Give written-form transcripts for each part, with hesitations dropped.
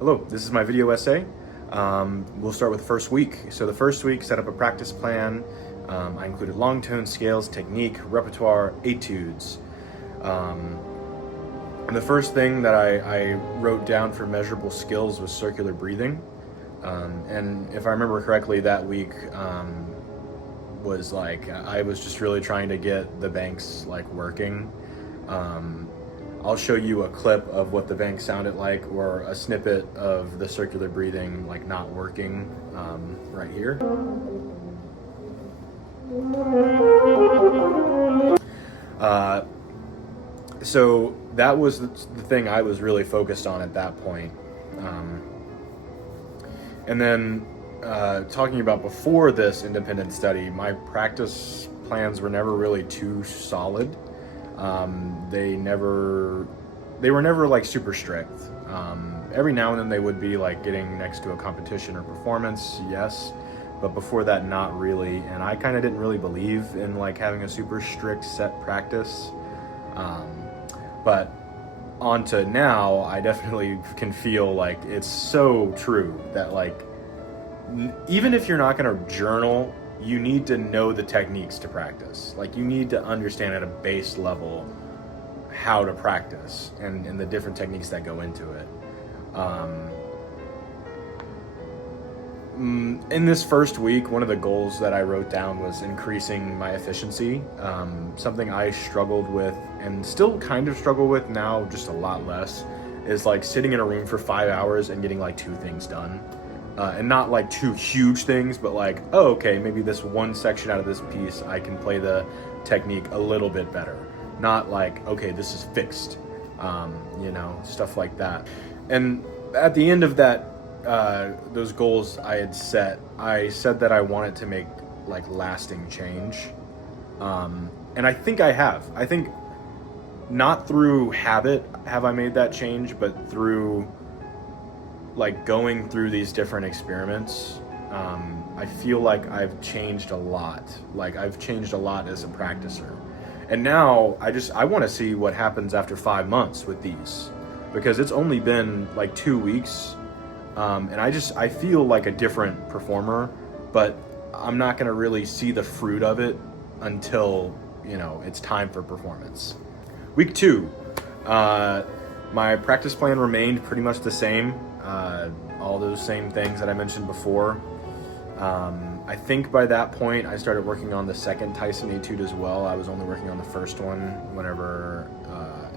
Hello, this is my video essay. We'll start with the first week. So the first week, set up a practice plan. I included long tone scales, technique, repertoire, etudes. And the first thing that I wrote down for measurable skills was circular breathing. And if I remember correctly, that week was like, I was just really trying to get the banks like working. I'll show you a clip of what the bank sounded like, or a snippet of the circular breathing like not working right here. So that was the thing I was really focused on at that point. And then talking about before this independent study, my practice plans were never really too solid. They were never like super strict. Every now and then they would be like getting next to a competition or performance, yes, but before that, not really. And I kind of didn't really believe in like having a super strict set practice. But on to now, I definitely can feel like it's so true that like, even if you're not gonna journal, you need to know the techniques to practice. Like you need to understand at a base level how to practice and the different techniques that go into it. In this first week, one of the goals that I wrote down was increasing my efficiency. Something I struggled with and still kind of struggle with now, just a lot less, is like sitting in a room for 5 hours and getting like 2 things done. And not like 2 huge things, but like, oh, okay, maybe this one section out of this piece, I can play the technique a little bit better. Not like, okay, this is fixed, stuff like that. And at the end of that, those goals I said that I wanted to make like lasting change. And I think I have. I think not through habit have I made that change, but through like going through these different experiments. I feel like I've changed a lot. Like I've changed a lot as a practicer. And now I want to see what happens after 5 months with these, because it's only been like 2 weeks. And I feel like a different performer, but I'm not going to really see the fruit of it until, it's time for performance. Week 2, my practice plan remained pretty much the same. All those same things that I mentioned before. I think by that point I started working on the second Tyson etude as well. I was only working on the first one whenever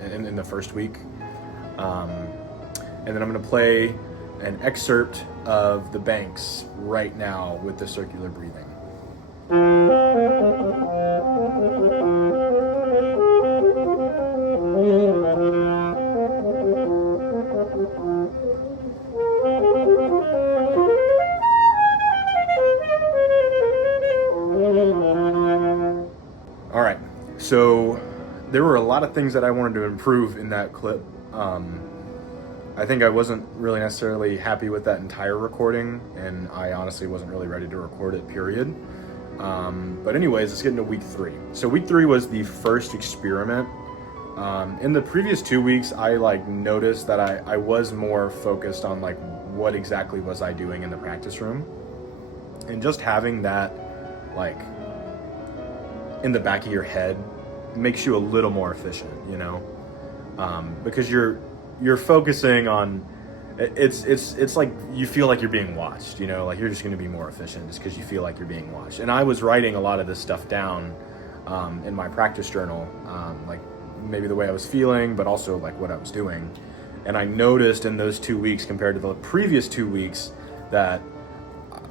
in the first week. And then I'm going to play an excerpt of the banks right now with the circular breathing. All right, so there were a lot of things that I wanted to improve in that clip. I think I wasn't really necessarily happy with that entire recording, and I honestly wasn't really ready to record it, period. But anyways, let's get into week 3. So week 3 was the first experiment. In the previous 2 weeks, I like noticed that I was more focused on like what exactly was I doing in the practice room, and just having that like in the back of your head makes you a little more efficient, because you're focusing on it's like you feel like you're being watched, like you're just going to be more efficient just because you feel like you're being watched. And I was writing a lot of this stuff down in my practice journal, like maybe the way I was feeling, but also like what I was doing. And I noticed in those 2 weeks compared to the previous 2 weeks that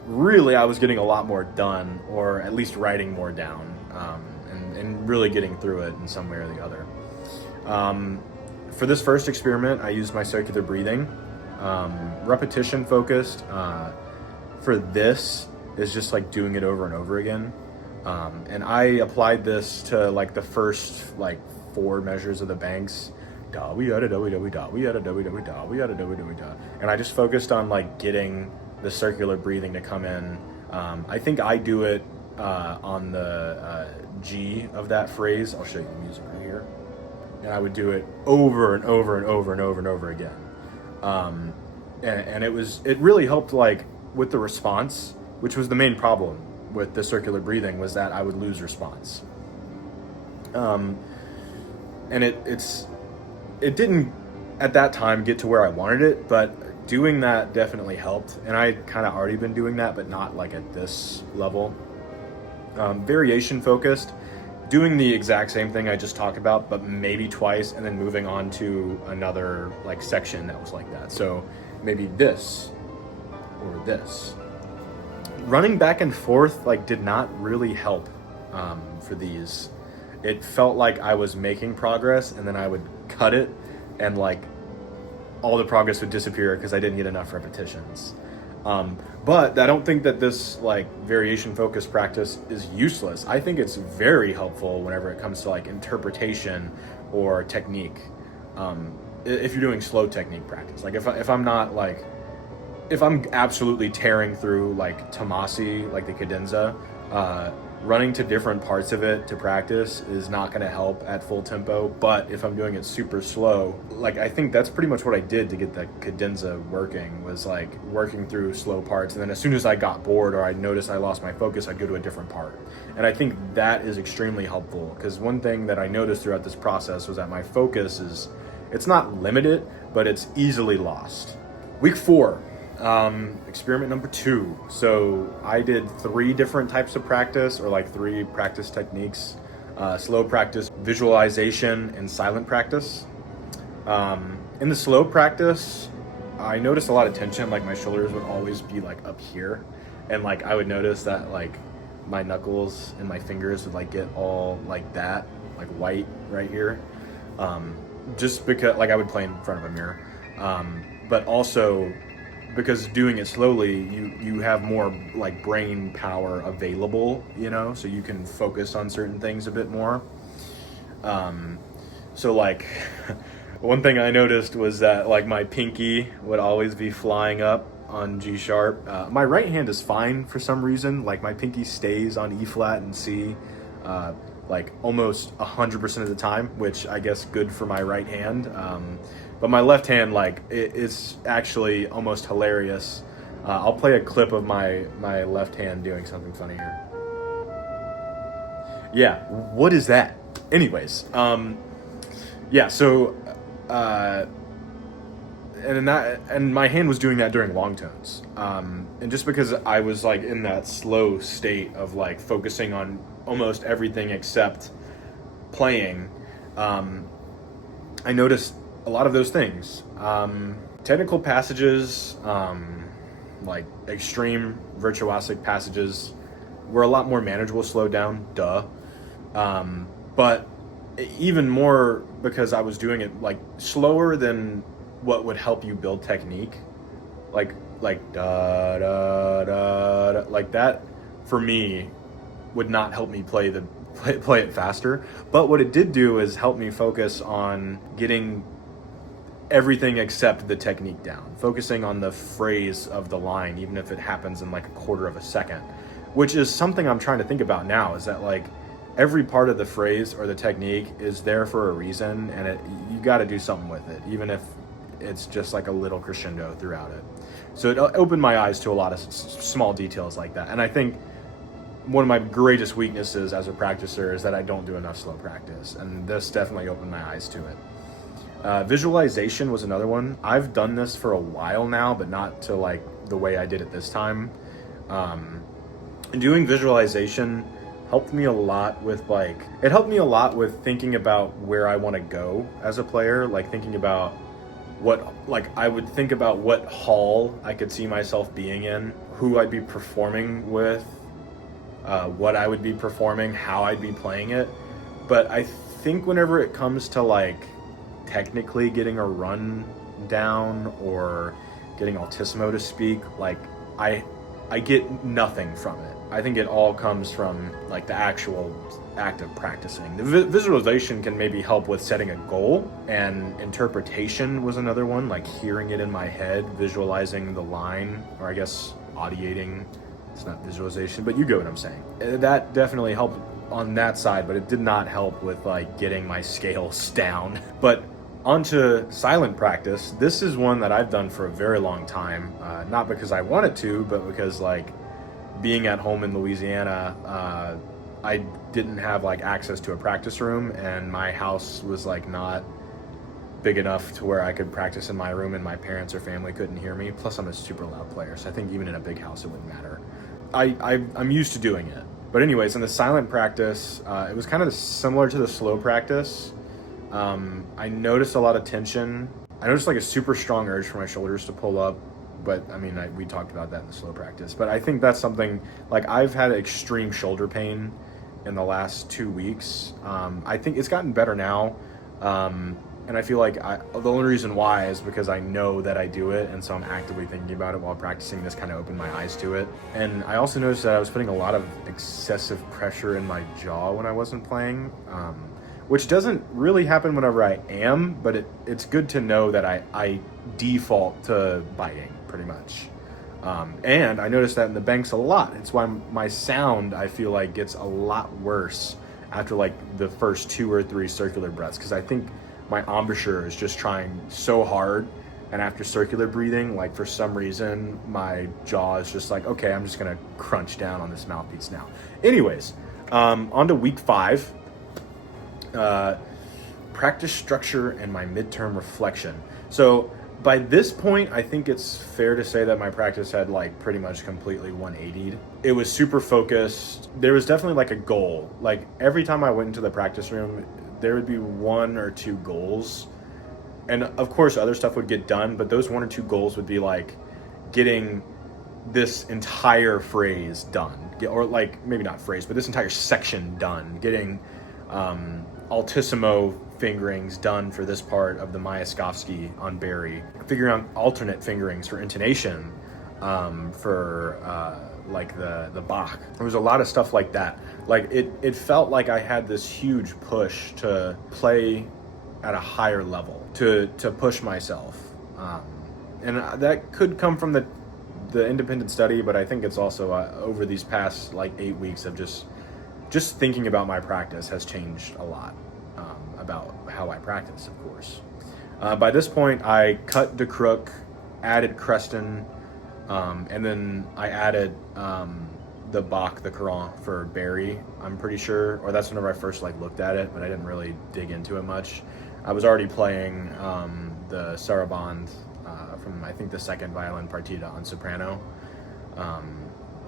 really I was getting a lot more done, or at least writing more down, and really getting through it in some way or the other. For this first experiment, I used my circular breathing, repetition focused. For this is just like doing it over and over again. And I applied this to like the first like 4 measures of the banks. Da we yada da we da we da we yada da we da we da we yada da we da we da. And I just focused on like getting the circular breathing to come in. I think I do it on the G of that phrase. I'll show you the music right here. And I would do it over and over and over and over and over again. and it really helped like with the response, which was the main problem with the circular breathing, was that I would lose response. And it didn't at that time get to where I wanted it, but doing that definitely helped. And I kind of already been doing that, but not like at this level. Variation focused, doing the exact same thing I just talked about, but maybe twice, and then moving on to another like section that was like that. So maybe this or this. Running back and forth like did not really help for these. It felt like I was making progress, and then I would cut it, and like all the progress would disappear because I didn't get enough repetitions. But I don't think that this like variation focused practice is useless. I think it's very helpful whenever it comes to like interpretation or technique. If you're doing slow technique practice, like if I'm absolutely tearing through like Tomasi, like the cadenza, running to different parts of it to practice is not going to help at full tempo. But if I'm doing it super slow, like I think that's pretty much what I did to get the cadenza working, was like working through slow parts. And then as soon as I got bored or I noticed I lost my focus, I'd go to a different part. And I think that is extremely helpful, because one thing that I noticed throughout this process was that my focus it's not limited, but it's easily lost. Week 4. Experiment number 2. So I did 3 different types of practice, or like 3 practice techniques: slow practice, visualization, and silent practice. In the slow practice, I noticed a lot of tension. Like my shoulders would always be like up here, and like I would notice that like my knuckles and my fingers would like get all like that, like white right here. Just because like I would play in front of a mirror, but also because doing it slowly, you have more like brain power available, so you can focus on certain things a bit more. So like one thing I noticed was that like my pinky would always be flying up on G sharp. My right hand is fine for some reason. Like my pinky stays on E flat and C, like almost 100% of the time, which I guess good for my right hand. But my left hand, like, it's actually almost hilarious. I'll play a clip of my left hand doing something funny here. Yeah, what is that? Anyways, yeah, so, and my hand was doing that during long tones. And just because I was like in that slow state of like focusing on almost everything except playing, I noticed a lot of those things. Technical passages, like extreme virtuosic passages, were a lot more manageable slowed down, but even more because I was doing it like slower than what would help you build technique, like da da da, da, like that for me would not help me play it faster. But what it did do is help me focus on getting everything except the technique down, focusing on the phrase of the line, even if it happens in like a quarter of a second, which is something I'm trying to think about now, is that like every part of the phrase or the technique is there for a reason, and you got to do something with it, even if it's just like a little crescendo throughout it. So it opened my eyes to a lot of small details like that. And I think one of my greatest weaknesses as a practicer is that I don't do enough slow practice, and this definitely opened my eyes to it. Visualization was another one. I've done this for a while now, but not to like the way I did it this time. Doing visualization helped me a lot with thinking about where I want to go as a player, like thinking about I would think about what hall I could see myself being in, who I'd be performing with, what I would be performing, how I'd be playing it. But I think whenever it comes to like technically getting a run down or getting altissimo to speak, like I get nothing from it. I think it all comes from like the actual act of practicing. The visualization can maybe help with setting a goal, and interpretation was another one, like hearing it in my head, visualizing the line, or I guess audiating. It's not visualization, but you get what I'm saying. That definitely helped on that side, but it did not help with like getting my scales down. But onto silent practice. This is one that I've done for a very long time, not because I wanted to, but because like being at home in Louisiana, I didn't have like access to a practice room, and my house was like not big enough to where I could practice in my room and my parents or family couldn't hear me. Plus I'm a super loud player, so I think even in a big house it wouldn't matter. I'm used to doing it. But anyways, in the silent practice, it was kind of similar to the slow practice. I noticed a lot of tension. I noticed like a super strong urge for my shoulders to pull up, but I mean, we talked about that in the slow practice. But I think that's something, like I've had extreme shoulder pain in the last 2 weeks. I think it's gotten better now. And I feel like the only reason why is because I know that I do it, and so I'm actively thinking about it while practicing. This kind of opened my eyes to it. And I also noticed that I was putting a lot of excessive pressure in my jaw when I wasn't playing, which doesn't really happen whenever I am, but it's good to know that I default to biting pretty much. And I noticed that in the banks a lot. It's why my sound, I feel like, gets a lot worse after like the first 2 or 3 circular breaths, because I think my embouchure is just trying so hard, and after circular breathing, like for some reason my jaw is just like, okay, I'm just gonna crunch down on this mouthpiece now. Anyways, on to week 5, practice structure and my midterm reflection. So by this point, I think it's fair to say that my practice had like pretty much completely 180'd. It was super focused. There was definitely like a goal. Like every time I went into the practice room, there would be 1 or 2 goals. And of course other stuff would get done, but those 1 or 2 goals would be like getting this entire phrase done, or like maybe not phrase, but this entire section done, getting altissimo fingerings done for this part of the Mayakovsky on Barry, figuring out alternate fingerings for intonation for like the Bach. There was a lot of stuff like that. Like it felt like I had this huge push to play at a higher level, to push myself. And that could come from the independent study, but I think it's also over these past like 8 weeks of just thinking about my practice has changed a lot, about how I practice, of course. By this point, I cut De Crook, added Creston, and then I added the Bach, the Courant for Barry, I'm pretty sure, or that's whenever I first like looked at it, but I didn't really dig into it much. I was already playing the Sarabande from, I think, the second violin partita on soprano.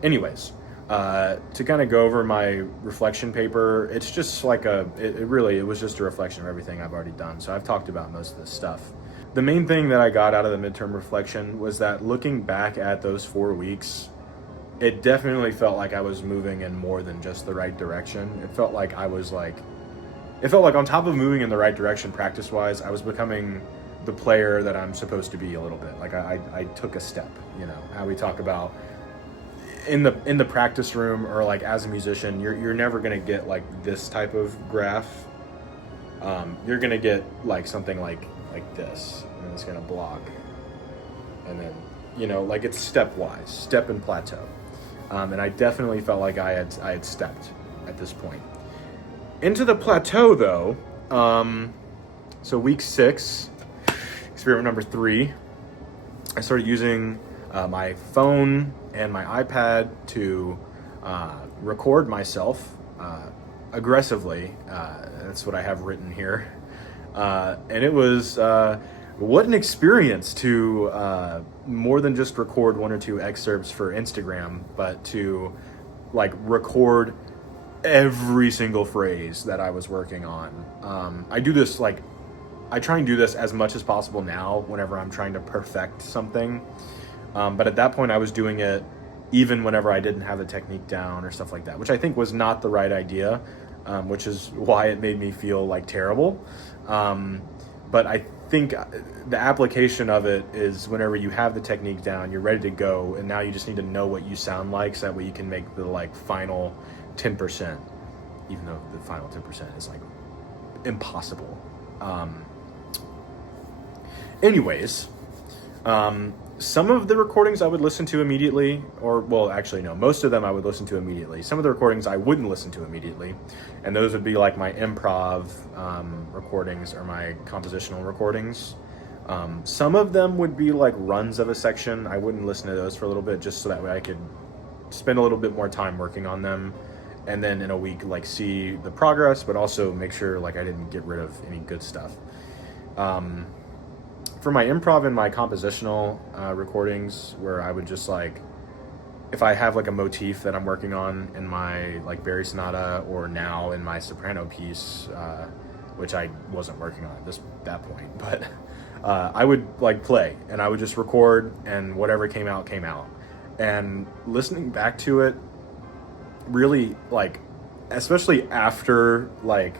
Anyways, to kind of go over my reflection paper, it's just like it was just a reflection of everything I've already done. So I've talked about most of this stuff. The main thing that I got out of the midterm reflection was that looking back at those 4 weeks, it definitely felt like I was moving in more than just the right direction. It felt like on top of moving in the right direction practice-wise, I was becoming the player that I'm supposed to be a little bit. Like I took a step, how we talk about in the practice room, or like as a musician, you're never gonna get like this type of graph. You're gonna get like something like this, and it's gonna block, and then like it's stepwise, step and plateau. And I definitely felt like I had stepped at this point into the plateau, though. So week 6, experiment number 3, I started using my phone and my iPad to record myself aggressively. That's what I have written here. And it was what an experience to more than just record 1 or 2 excerpts for Instagram, but to like record every single phrase that I was working on. I do this I try and do this as much as possible now whenever I'm trying to perfect something. But at that point I was doing it even whenever I didn't have the technique down or stuff like that, which I think was not the right idea, which is why it made me feel like terrible. But I think the application of it is whenever you have the technique down, you're ready to go, and now you just need to know what you sound like, so that way you can make the like final 10%, even though the final 10% is like impossible. Anyways, Some of the recordings I would listen to immediately, or well, actually no, most of them I would listen to immediately. Some of the recordings I wouldn't listen to immediately, and those would be like my improv recordings or my compositional recordings. Some of them would be like runs of a section. I wouldn't listen to those for a little bit, just so that way I could spend a little bit more time working on them, and then in a week like see the progress, but also make sure like I didn't get rid of any good stuff. For my improv and my compositional recordings, where I would just like, if I have like a motif that I'm working on in my like Barry Sonata, or now in my soprano piece, which I wasn't working on at that point, but I would like play, and I would just record, and whatever came out came out. And listening back to it, really like, especially after like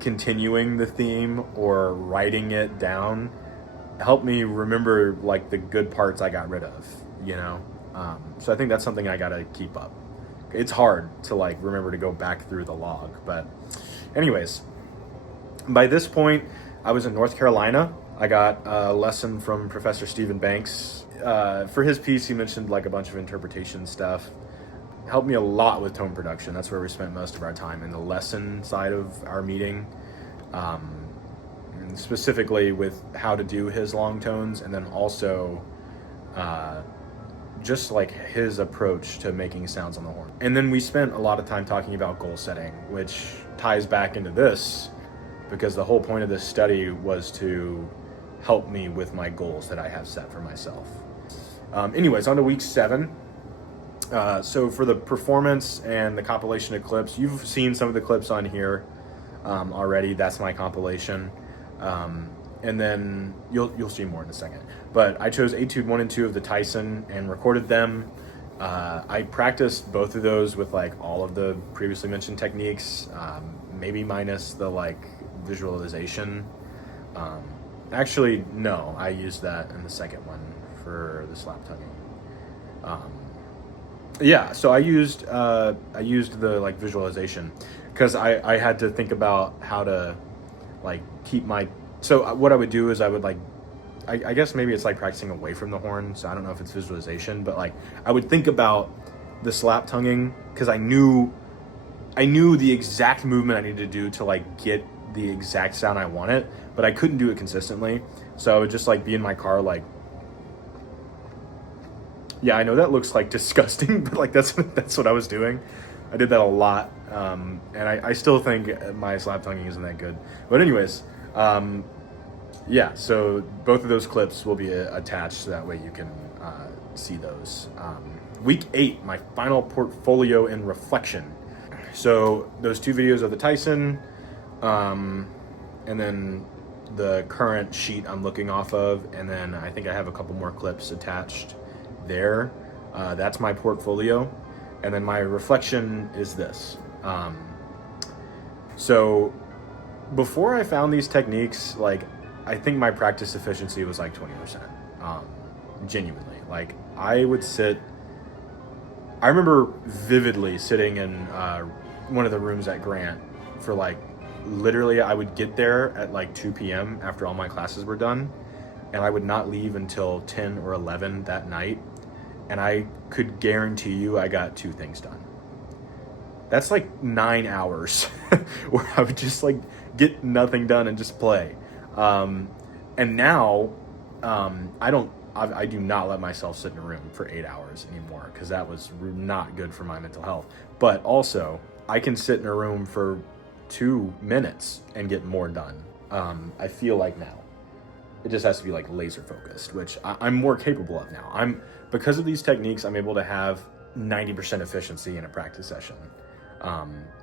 continuing the theme or writing it down, helped me remember like the good parts I got rid of, you know? So I think that's something I gotta keep up. It's hard to like remember to go back through the log, but anyways, by this point I was in North Carolina. I got a lesson from Professor Stephen Banks. For his piece, he mentioned like a bunch of interpretation stuff. Helped me a lot with tone production. That's where we spent most of our time, in the lesson side of our meeting, specifically with how to do his long tones, and then also just like his approach to making sounds on the horn. And then we spent a lot of time talking about goal setting, which ties back into this, because the whole point of this study was to help me with my goals that I have set for myself. Anyways, on to week 7. So for the performance and the compilation of clips, you've seen some of the clips on here already. That's my compilation. And then you'll see more in a second. But I chose Etude 1 and 2 of the Tyson and recorded them. I practiced both of those with like all of the previously mentioned techniques, maybe minus the like visualization. Actually, no, I used that in the second one for the slap tugging. Yeah, so I used the like visualization, because I had to think about how to like keep my, so what I would do is I would like, I guess maybe it's like practicing away from the horn, so I don't know if it's visualization, but like I would think about the slap tonguing, because I knew the exact movement I needed to do to like get the exact sound I wanted, but I couldn't do it consistently. So I would just like be in my car like, yeah, I know that looks like disgusting, but like that's what I was doing. I did that a lot, and I still think my slap tonguing isn't that good. But anyways, yeah, so both of those clips will be attached, so that way you can see those. Week 8, my final portfolio and reflection. So those 2 videos of the Tyson, and then the current sheet I'm looking off of, and then I think I have a couple more clips attached there. That's my portfolio, and then my reflection is this. So before I found these techniques, like I think my practice efficiency was like 20%. Genuinely, like I remember vividly sitting in one of the rooms at Grant for like, literally I would get there at like 2 p.m. after all my classes were done, and I would not leave until 10 or 11 that night. And I could guarantee you I got 2 things done. That's like 9 hours where I would just like get nothing done and just play. And now I do not let myself sit in a room for 8 hours anymore, because that was not good for my mental health. But also I can sit in a room for 2 minutes and get more done. I feel like now. It just has to be like laser focused, which I'm more capable of now. Because of these techniques, I'm able to have 90% efficiency in a practice session,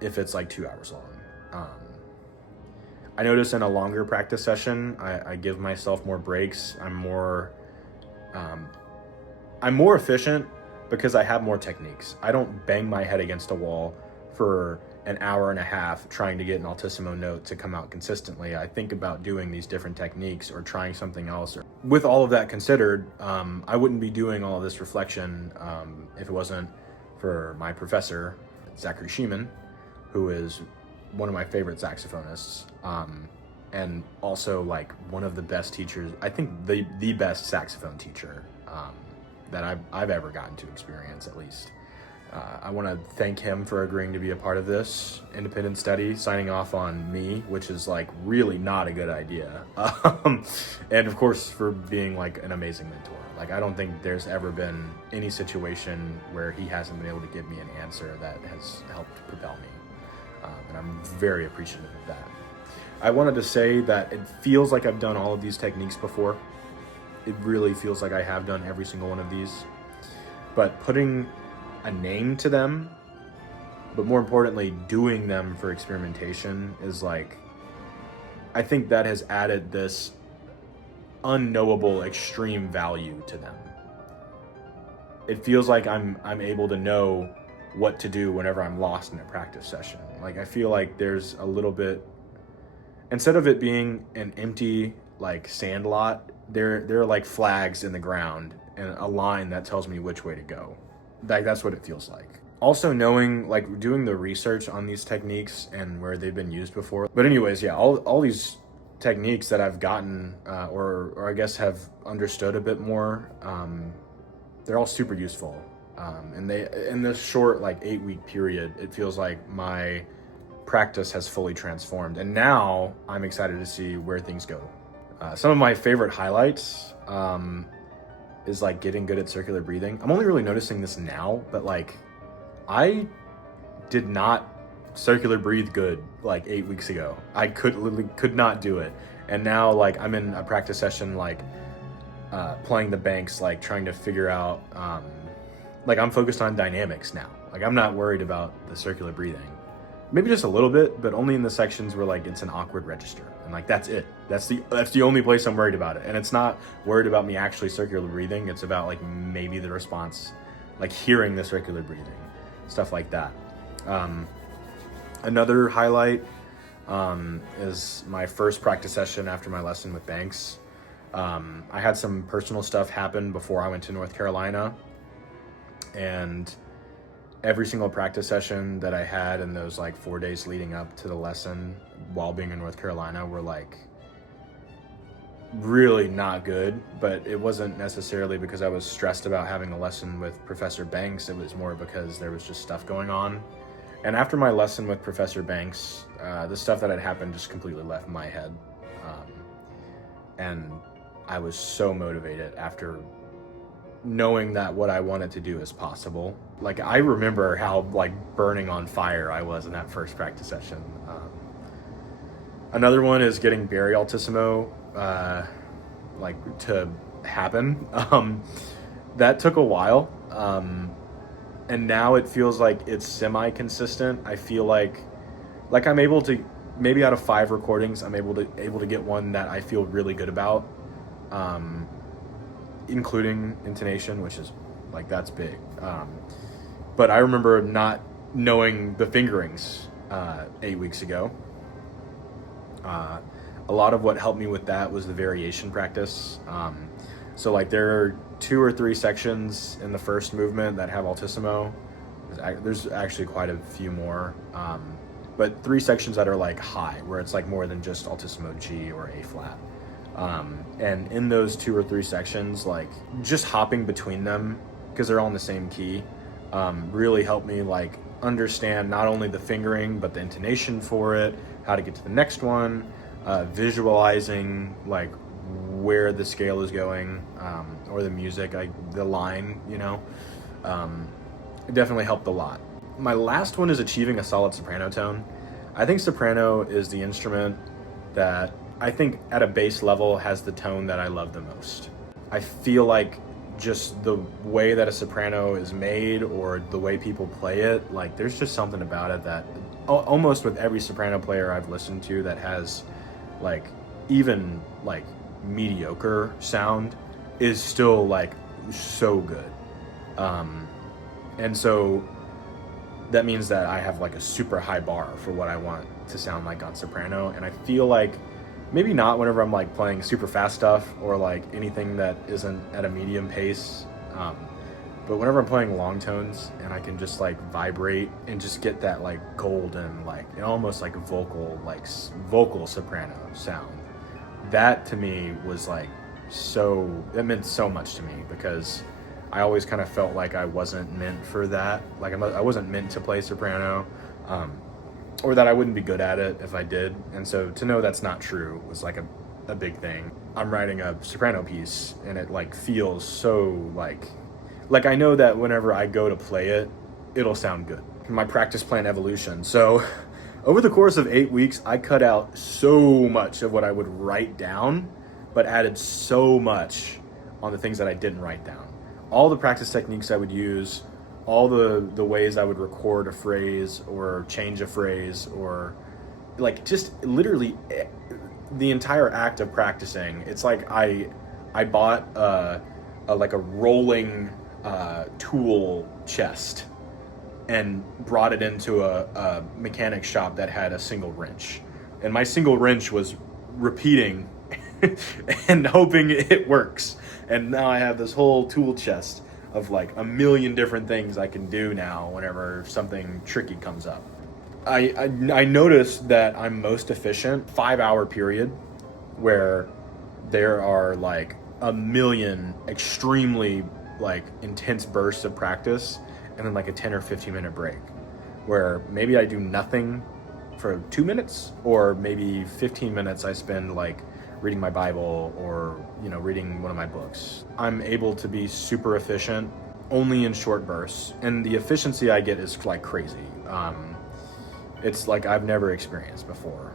if it's like 2 hours long. I notice in a longer practice session, I give myself more breaks. I'm more efficient because I have more techniques. I don't bang my head against a wall for an hour and a half trying to get an altissimo note to come out consistently. I think about doing these different techniques or trying something else. With all of that considered, I wouldn't be doing all of this reflection if it wasn't for my professor, Zachary Sheeman, who is one of my favorite saxophonists. and also like one of the best teachers, I think the best saxophone teacher that I've ever gotten to experience, at least. I want to thank him for agreeing to be a part of this independent study, signing off on me, which is like really not a good idea. And of course for being like an amazing mentor. Like, I don't think there's ever been any situation where he hasn't been able to give me an answer that has helped propel me. And I'm very appreciative of that. I wanted to say that it feels like I've done all of these techniques before. It really feels like I have done every single one of these. But putting a name to them, but more importantly, doing them for experimentation is like, I think that has added this unknowable extreme value to them. It feels like I'm able to know what to do whenever I'm lost in a practice session. Like, I feel like there's a little bit, instead of it being an empty like sand lot, there are like flags in the ground and a line that tells me which way to go. Like, that's what it feels like. Also knowing, like, doing the research on these techniques and where they've been used before. But anyways, yeah, all these techniques that I've gotten or I guess have understood a bit more, they're all super useful. And they, in this short like 8-week period, it feels like my practice has fully transformed. And now I'm excited to see where things go. Some of my favorite highlights is like getting good at circular breathing. I'm only really noticing this now, but like I did not circular breathe good like 8 weeks ago. I literally could not do it. And now like I'm in a practice session, like playing the banks, like trying to figure out, like I'm focused on dynamics now. Like I'm not worried about the circular breathing. Maybe just a little bit, but only in the sections where like it's an awkward register. And like, that's it. That's the only place I'm worried about it. And it's not worried about me actually circular breathing. It's about like maybe the response, like hearing the circular breathing, stuff like that. Another highlight is my first practice session after my lesson with Banks. I had some personal stuff happen before I went to North Carolina, and every single practice session that I had in those like 4 days leading up to the lesson while being in North Carolina were like really not good. But it wasn't necessarily because I was stressed about having a lesson with Professor Banks. It was more because there was just stuff going on. And after my lesson with Professor Banks, the stuff that had happened just completely left my head. And I was so motivated after knowing that what I wanted to do is possible. Like, I remember how like burning on fire I was in that first practice session. Another one is getting Barry Altissimo like to happen. That took a while. And now it feels like it's semi-consistent. I feel like I'm able to, maybe out of 5 recordings, I'm able to get one that I feel really good about, including intonation, which is like, that's big. But I remember not knowing the fingerings 8 weeks ago. A lot of what helped me with that was the variation practice. So like there are 2 or 3 sections in the first movement that have altissimo. There's actually quite a few more, but 3 sections that are like high, where it's like more than just altissimo G or A flat. And in those 2 or 3 sections, like just hopping between them, because they're all in the same key, really helped me like understand not only the fingering, but the intonation for it, how to get to the next one, visualizing like where the scale is going, or the music, like the line, you know. It definitely helped a lot. My last one is achieving a solid soprano tone. I think soprano is the instrument that I think at a base level has the tone that I love the most. I feel like just the way that a soprano is made or the way people play it, like there's just something about it that almost with every soprano player I've listened to that has like even like mediocre sound is still like so good. And so that means that I have like a super high bar for what I want to sound like on soprano. And I feel like maybe not whenever I'm like playing super fast stuff or like anything that isn't at a medium pace. But whenever I'm playing long tones and I can just like vibrate and just get that like golden, like almost like a vocal soprano sound, that to me was like that meant so much to me, because I always kind of felt like I wasn't meant for that. Like I wasn't meant to play soprano, or that I wouldn't be good at it if I did. And so to know that's not true was like a big thing. I'm writing a soprano piece and it like feels so like I know that whenever I go to play it, it'll sound good. My practice plan evolution. So over the course of 8 weeks, I cut out so much of what I would write down, but added so much on the things that I didn't write down. All the practice techniques I would use, all the ways I would record a phrase or change a phrase, or like just literally the entire act of practicing. It's like I bought a rolling tool chest and brought it into a mechanic shop that had a single wrench, and my single wrench was repeating and hoping it works. And now I have this whole tool chest of like a million different things I can do now whenever something tricky comes up. I noticed that I'm most efficient 5-hour period where there are like a million extremely like intense bursts of practice, and then like a 10 or 15 minute break where maybe I do nothing for 2 minutes, or maybe 15 minutes I spend like reading my Bible or, reading one of my books. I'm able to be super efficient only in short bursts, and the efficiency I get is like crazy. It's like I've never experienced before.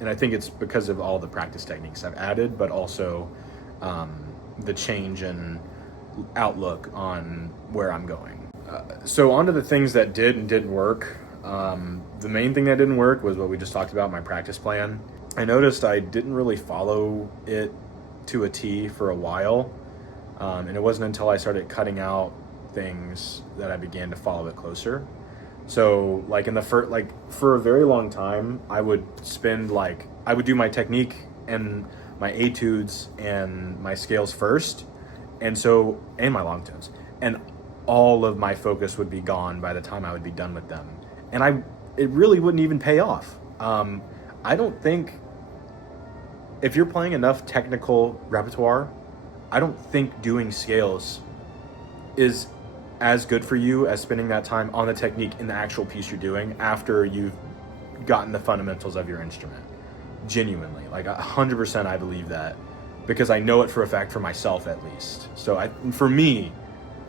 And I think it's because of all the practice techniques I've added, but also the change in outlook on where I'm going. So on to the things that did and didn't work. The main thing that didn't work was what we just talked about, my practice plan. I noticed I didn't really follow it to a T for a while. And it wasn't until I started cutting out things that I began to follow it closer. So like for a very long time, I would do my technique and my etudes and my scales first, and my long tones, and all of my focus would be gone by the time I would be done with them, and it really wouldn't even pay off. I don't think, if you're playing enough technical repertoire, I don't think doing scales is as good for you as spending that time on the technique in the actual piece you're doing after you've gotten the fundamentals of your instrument. Genuinely, like 100% I believe that, because I know it for a fact for myself at least. So for me,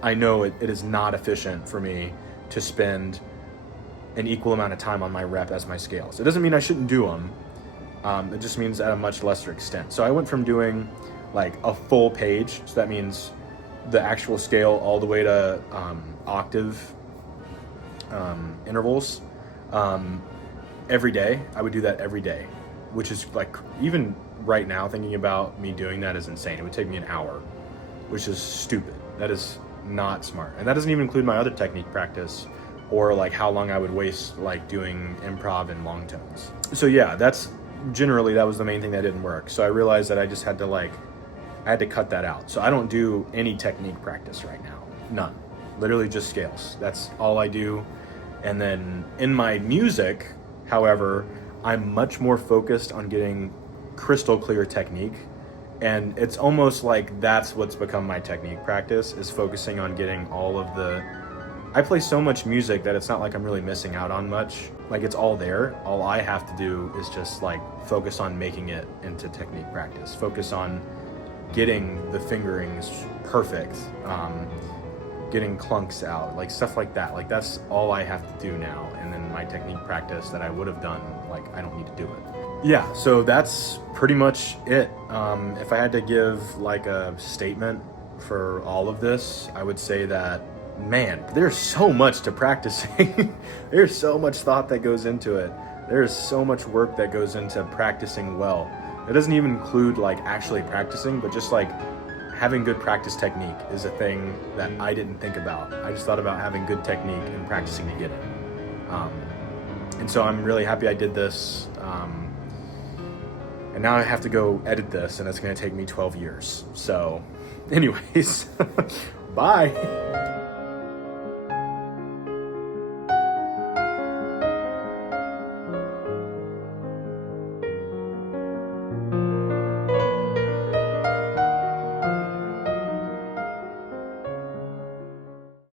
I know it is not efficient for me to spend an equal amount of time on my rep as my scales. It doesn't mean I shouldn't do them. It just means at a much lesser extent. So I went from doing like a full page, so that means the actual scale all the way to octave intervals every day. I would do that every day, which is like, even right now thinking about me doing that is insane. It would take me an hour, which is stupid. That is not smart. And that doesn't even include my other technique practice, or like how long I would waste like doing improv and long tones. So yeah, that was the main thing that didn't work. So I realized that I just had to cut that out. So I don't do any technique practice right now. None. Literally just scales. That's all I do. And then in my music, however, I'm much more focused on getting crystal clear technique. And it's almost like that's what's become my technique practice, is focusing on getting all of I play so much music that it's not like I'm really missing out on much. Like, it's all there. All I have to do is just like focus on making it into technique practice. Focus on getting the fingerings perfect, getting clunks out, like stuff like that. Like, that's all I have to do now. And then my technique practice that I would have done, like, I don't need to do it. Yeah, so that's pretty much it. If I had to give like a statement for all of this, I would say that, man, there's so much to practicing. There's so much thought that goes into it. There's so much work that goes into practicing well. It doesn't even include like actually practicing, but just like having good practice technique is a thing that I didn't think about. I just thought about having good technique and practicing to get it. And so I'm really happy I did this. And now I have to go edit this, and it's going to take me 12 years. So anyways, Bye.